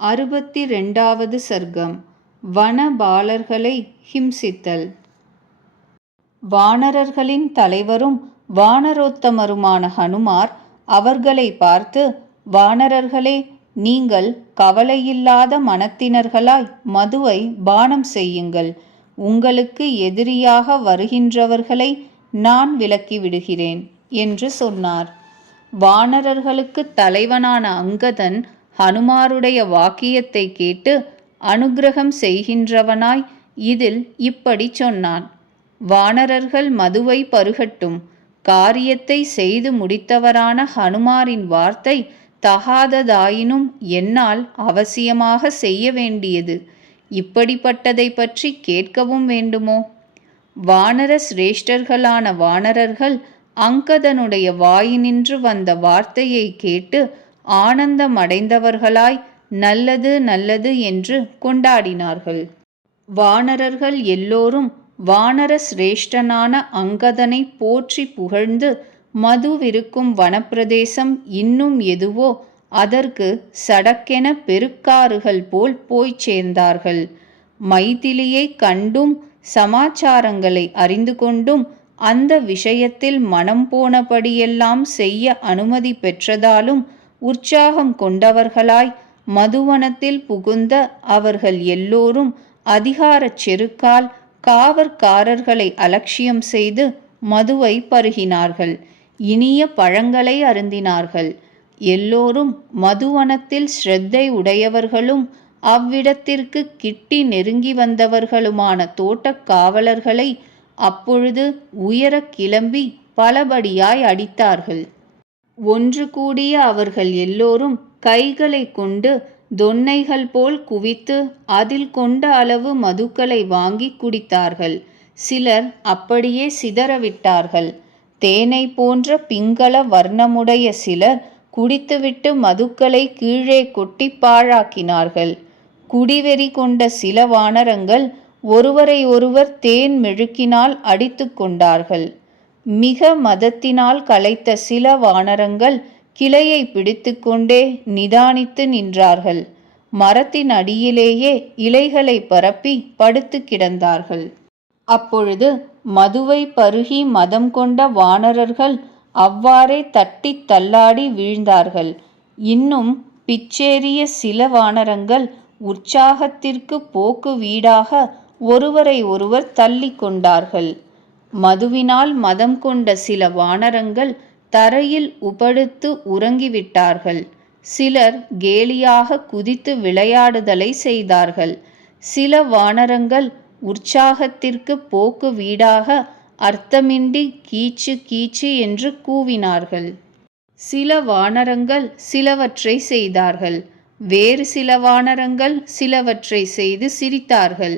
62வது சர்க்கம். வனபாலர்களை ஹிம்சித்தல். வானரர்களின் தலைவரும் வானரோத்தமருமான ஹனுமார் அவர்களை பார்த்து, வானரர்களே, நீங்கள் கவலையில்லாத மனத்தினர்களாய் மதுவை பானம் செய்யுங்கள். உங்களுக்கு எதிரியாக வருகின்றவர்களை நான் விலக்கிவிடுகிறேன் என்று சொன்னார். வானரர்களுக்கு தலைவனான அங்கதன் ஹனுமாருடைய வாக்கியத்தை கேட்டு அனுக்கிரகம் செய்கின்றவனாய் இதில் இப்படி சொன்னான். வானரர்கள் மதுவை பருகட்டும். காரியத்தை செய்து முடித்தவரான ஹனுமாரின் வார்த்தை தகாததாயினும் என்னால் அவசியமாக செய்ய வேண்டியது. இப்படிப்பட்டதை பற்றி கேட்கவும் வேண்டுமோ? வானர சிரேஷ்டர்களான வானரர்கள் அங்கதனுடைய வாயினின்று வந்த வார்த்தையை கேட்டு ஆனந்தமடைந்தவர்களாய் நல்லது நல்லது என்று கொண்டாடினார்கள். வானரர்கள் எல்லோரும் வானர சிரேஷ்டனான அங்கதனை போற்றி புகழ்ந்து, மதுவிருக்கும் வனப்பிரதேசம் இன்னும் எதுவோ அதற்கு சடக்கென பெருக்காறுகள் போல் போய்ச் சேர்ந்தார்கள். மைதிலியை கண்டும் சமாச்சாரங்களை அறிந்து கொண்டும் அந்த விஷயத்தில் மனம் போனபடியெல்லாம் செய்ய அனுமதி பெற்றதாலும் உற்சாகம் கொண்டவர்களாய் மதுவனத்தில் புகுந்த அவர்கள் எல்லோரும் அதிகாரச் செருக்கால் காவற்காரர்களை அலட்சியம் செய்து மதுவை பருகினார்கள். இனிய பழங்களை அருந்தினார்கள். எல்லோரும் மதுவனத்தில் ஸ்ரத்தை உடையவர்களும் அவ்விடத்திற்கு கிட்டி நெருங்கி வந்தவர்களுமான தோட்டக் காவலர்களை அப்பொழுது உயரக் கிளம்பி பலபடியாய் அடித்தார்கள். ஒன்று கூடிய அவர்கள் எல்லோரும் கைகளை கொண்டு தொன்னைகள் போல் குவித்து அதில் கொண்ட அளவு மதுக்களை வாங்கி குடித்தார்கள். சிலர் அப்படியே சிதறவிட்டார்கள். தேனை போன்ற பிங்கள வர்ணமுடைய சிலர் குடித்துவிட்டு மதுக்களை கீழே கொட்டி பாழாக்கினார்கள். குடிவெறி கொண்ட சில வானரங்கள் ஒருவரை ஒருவர் தேன் மெழுக்கினால் அடித்து கொண்டார்கள். மிக மதத்தினால் களைத்த சில வானரங்கள் கிளையை பிடித்து கொண்டே நிதானித்து நின்றார்கள். மரத்தின் அடியிலேயே இலைகளை பரப்பி படுத்து கிடந்தார்கள். அப்பொழுது மதுவை பருகி மதம் கொண்ட வானரர்கள் அவ்வாறே தட்டி தள்ளாடி வீழ்ந்தார்கள். இன்னும் பிச்சேறிய சில வானரங்கள் உற்சாகத்திற்கு போக்கு வீடாக ஒருவரை ஒருவர் தள்ளி கொண்டார்கள். மதுவினால் மதம் கொண்ட சில வானரங்கள் தரையில் உபடுத்து உறங்கிவிட்டார்கள். சிலர் கேலியாக குதித்து விளையாடுதலை செய்தார்கள். சில வானரங்கள் உற்சாகத்திற்கு போக்கு வீடாக அர்த்தமின்றி கீச்சு கீச்சு என்று கூவினார்கள். சில வானரங்கள் சிலவற்றை செய்தார்கள். வேறு சில வானரங்கள் சிலவற்றை செய்து சிரித்தார்கள்.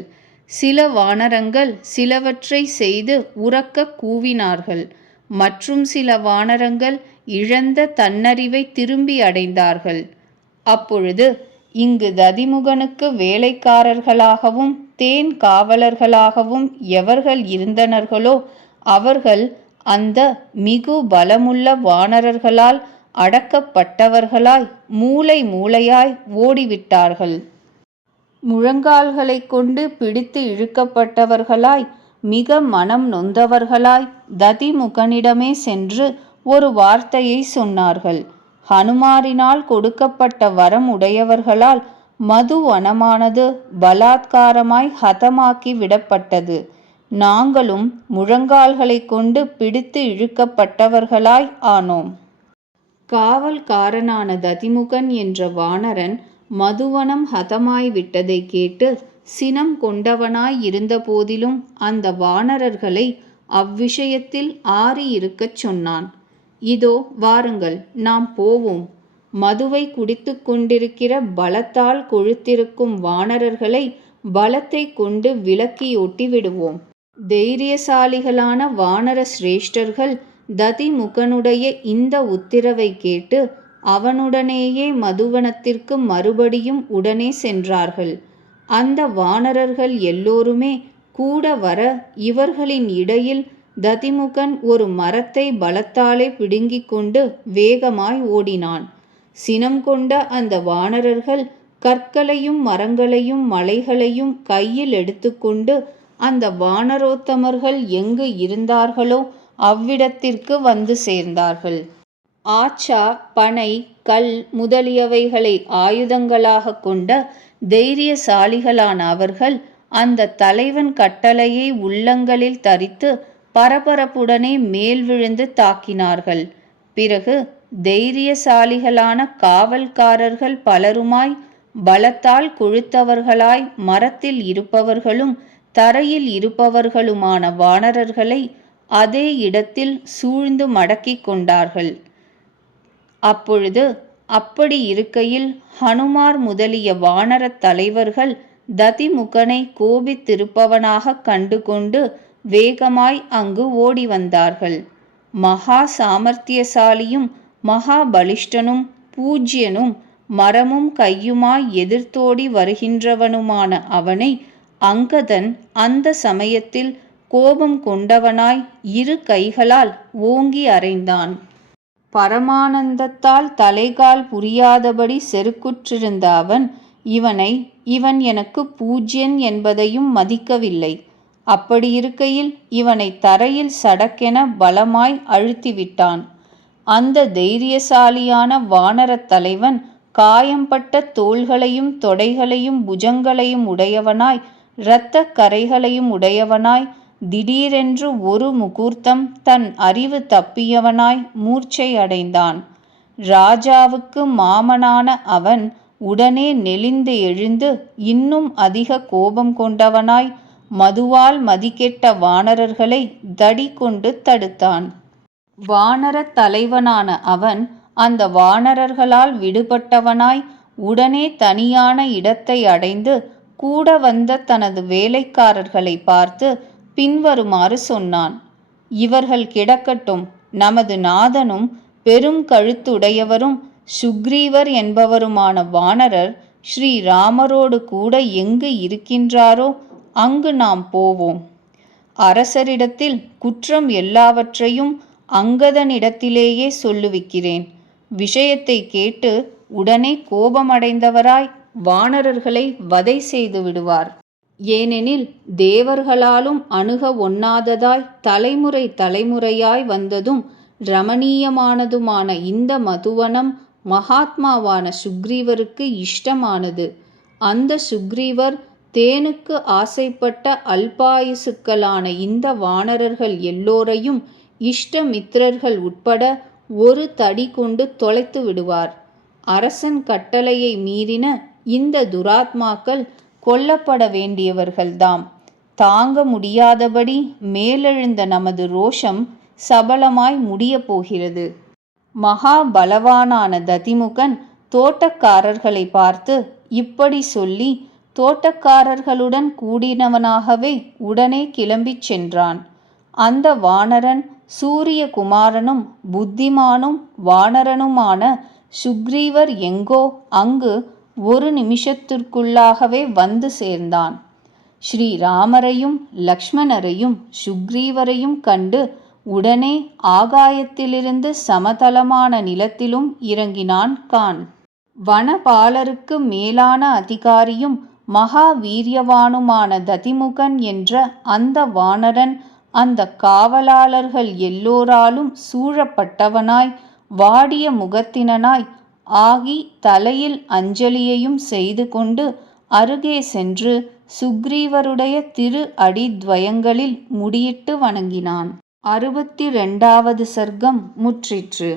சில வானரங்கள் சிலவற்றை செய்து உரக்க கூவினார்கள். மற்றும் சில வானரங்கள் இழந்த தன்னறிவை திரும்பி அடைந்தார்கள். அப்பொழுது இங்கு ததிமுகனுக்கு வேலைக்காரர்களாகவும் தேன் காவலர்களாகவும் எவர்கள் இருந்தனர்களோ அவர்கள் அந்த மிகு பலமுள்ள வானரர்களால் அடக்கப்பட்டவர்களாய் மூலை மூலையாய் ஓடிவிட்டார்கள். முழங்கால்களை கொண்டு பிடித்து இழுக்கப்பட்டவர்களாய் மிக மனம் நொந்தவர்களாய் ததிமுகனிடமே சென்று ஒரு வார்த்தையை சொன்னார்கள். ஹனுமாரினால் கொடுக்கப்பட்ட வரம் உடையவர்களால் மதுவனமானது பலாத்காரமாய் ஹதமாக்கி விடப்பட்டது. நாங்களும் முழங்கால்களை கொண்டு பிடித்து இழுக்கப்பட்டவர்களாய் ஆனோம். காவல்காரனான ததிமுகன் என்ற வானரன் மதுவனம் ஹதமாய் விட்டதை கேட்டு சினம் கொண்டவனாய் இருந்த போதிலும் அந்த வானரர்களை அவ்விஷயத்தில் ஆறியிருக்கச் சொன்னான். இதோ வாருங்கள், நாம் போவோம். மதுவை குடித்து கொண்டிருக்கிற பலத்தால் கொழுத்திருக்கும் வானரர்களை பலத்தை கொண்டு விலக்கியோட்டி விடுவோம். தைரியசாலிகளான வானர சிரேஷ்டர்கள் ததிமுகனுடைய இந்த உத்திரவை கேட்டு அவனுடனேயே மதுவனத்திற்கு மறுபடியும் உடனே சென்றார்கள். அந்த வானரர்கள் எல்லோருமே கூட வர இவர்களின் இடையில் ததிமுகன் ஒரு மரத்தை பலத்தாலே பிடுங்கிக் கொண்டு வேகமாய் ஓடினான். சினம் கொண்ட அந்த வானரர்கள் கற்களையும் மரங்களையும் மலைகளையும் கையில் எடுத்துக்கொண்டு அந்த வானரோத்தமர்கள் எங்கு இருந்தார்களோ அவ்விடத்திற்கு வந்து சேர்ந்தார்கள். ஆச்சா, பனை, கல் முதலியவைகளை ஆயுதங்களாக கொண்ட தைரியசாலிகளான அவர்கள் அந்த தலைவன் கட்டளையை உள்ளங்களில் தரித்து பரபரப்புடனே மேல் விழுந்து தாக்கினார்கள். பிறகு தைரியசாலிகளான காவல்காரர்கள் பலருமாய் பலத்தால் கொழுத்தவர்களாய் மரத்தில் இருப்பவர்களும் தரையில் இருப்பவர்களுமான வானரர்களை அதே இடத்தில் சூழ்ந்து மடக்கிக் கொண்டார்கள். அப்பொழுது அப்படி இருக்கையில் ஹனுமார் முதலிய வானரத் தலைவர்கள் ததிமுகனை கோபித்திருப்பவனாக கண்டுகொண்டு வேகமாய் அங்கு ஓடி வந்தார்கள். மகா சாமர்த்தியசாலியும் மகா பலிஷ்டனும் பூஜ்யனும் மரமும் கையுமாய் எதிர்த்தோடி வருகின்றவனுமான அவனை அங்கதன் அந்த சமயத்தில் கோபம் கொண்டவனாய் இரு கைகளால் ஓங்கி அறைந்தான். பரமானந்தத்தால் தலைகால் புரியாதபடி செருக்குற்றிருந்த அவன் இவன் எனக்கு பூஜ்யன் என்பதையும் மதிக்கவில்லை. அப்படியிருக்கையில் இவனை தரையில் சடக்கென பலமாய் அழுத்திவிட்டான். அந்த தைரியசாலியான வானரத் தலைவன் காயம்பட்ட தோள்களையும் தொடைகளையும் புஜங்களையும் உடையவனாய் இரத்தக் கரைகளையும் உடையவனாய் திடீரென்று ஒரு முகூர்த்தம் தன் அறிவு தப்பியவனாய் மூர்ச்சை அடைந்தான். ராஜாவுக்கு மாமனான அவன் உடனே நெளிந்து எழுந்து இன்னும் அதிக கோபம் கொண்டவனாய் மதுவால் மதிகெட்ட வானரர்களை தடி கொண்டு தடுத்தான். வானரத் தலைவனான அவன் அந்த வானரர்களால் விடுபட்டவனாய் உடனே தனியான இடத்தை அடைந்து கூட வந்த தனது வேலைக்காரர்களை பார்த்து பின்வருமாறு சொன்னான். இவர்கள் கிடக்கட்டும். நமது நாதனும் பெரும் கழுத்துடையவரும் சுக்ரீவர் என்பவருமான வானரர் ஸ்ரீராமரோடு கூட எங்கு இருக்கின்றாரோ அங்கு நாம் போவோம். அரசரிடத்தில் குற்றம் எல்லாவற்றையும் அங்கதனிடத்திலேயே சொல்லுவிக்கிறேன். விஷயத்தை கேட்டு உடனே கோபமடைந்தவராய் வானரர்களை வதை செய்து விடுவார். ஏனெனில் தேவர்களாலும் அணுக ஒண்ணாததாய் தலைமுறை தலைமுறையாய் வந்ததும் ரமணீயமானதுமான இந்த மதுவனம் மகாத்மாவான சுக்ரீவருக்கு இஷ்டமானது. அந்த சுக்ரீவர் தேனுக்கு ஆசைப்பட்ட அல்பாயுசுக்களான இந்த வானரர்கள் எல்லோரையும் இஷ்டமித்திரர்கள் உட்பட ஒரு தடி கொண்டு தொலைத்து விடுவார். அரசன் கட்டளையை மீறின இந்த துராத்மாக்கள் கொல்லப்பட வேண்டியவர்கள்தாம். தாங்க முடியாதபடி மேலெழுந்த நமது ரோஷம் சபலமாய் முடியப் போகிறது. மகா பலவானான ததிமுகன் தோட்டக்காரர்களை பார்த்து இப்படி சொல்லி தோட்டக்காரர்களுடன் கூடினவனாகவே உடனே கிளம்பிச் சென்றான். அந்த வானரன் சூரிய குமாரனும் புத்திமானும் வானரனுமான சுக்ரீவர் எங்கோ அங்கு ஒரு நிமிஷத்திற்குள்ளாகவே வந்து சேர்ந்தான். ஸ்ரீராமரையும் லக்ஷ்மணரையும் சுக்ரீவரையும் கண்டு உடனே ஆகாயத்திலிருந்து சமதளமான நிலத்திலும் இறங்கினான் கான். வனபாலருக்கு மேலான அதிகாரியும் மகா வீரியவானுமான ததிமுகன் என்ற அந்த வானரன் அந்த காவலாளர்கள் எல்லோராலும் சூழப்பட்டவனாய் வாடிய முகத்தினனாய் ஆகி தலையில் அஞ்சலியையும் செய்து கொண்டு அருகே சென்று சுக்ரீவருடைய திரு அடித்வயங்களில் முடியிட்டு வணங்கினான். 62வது சர்க்கம் முற்றிற்று.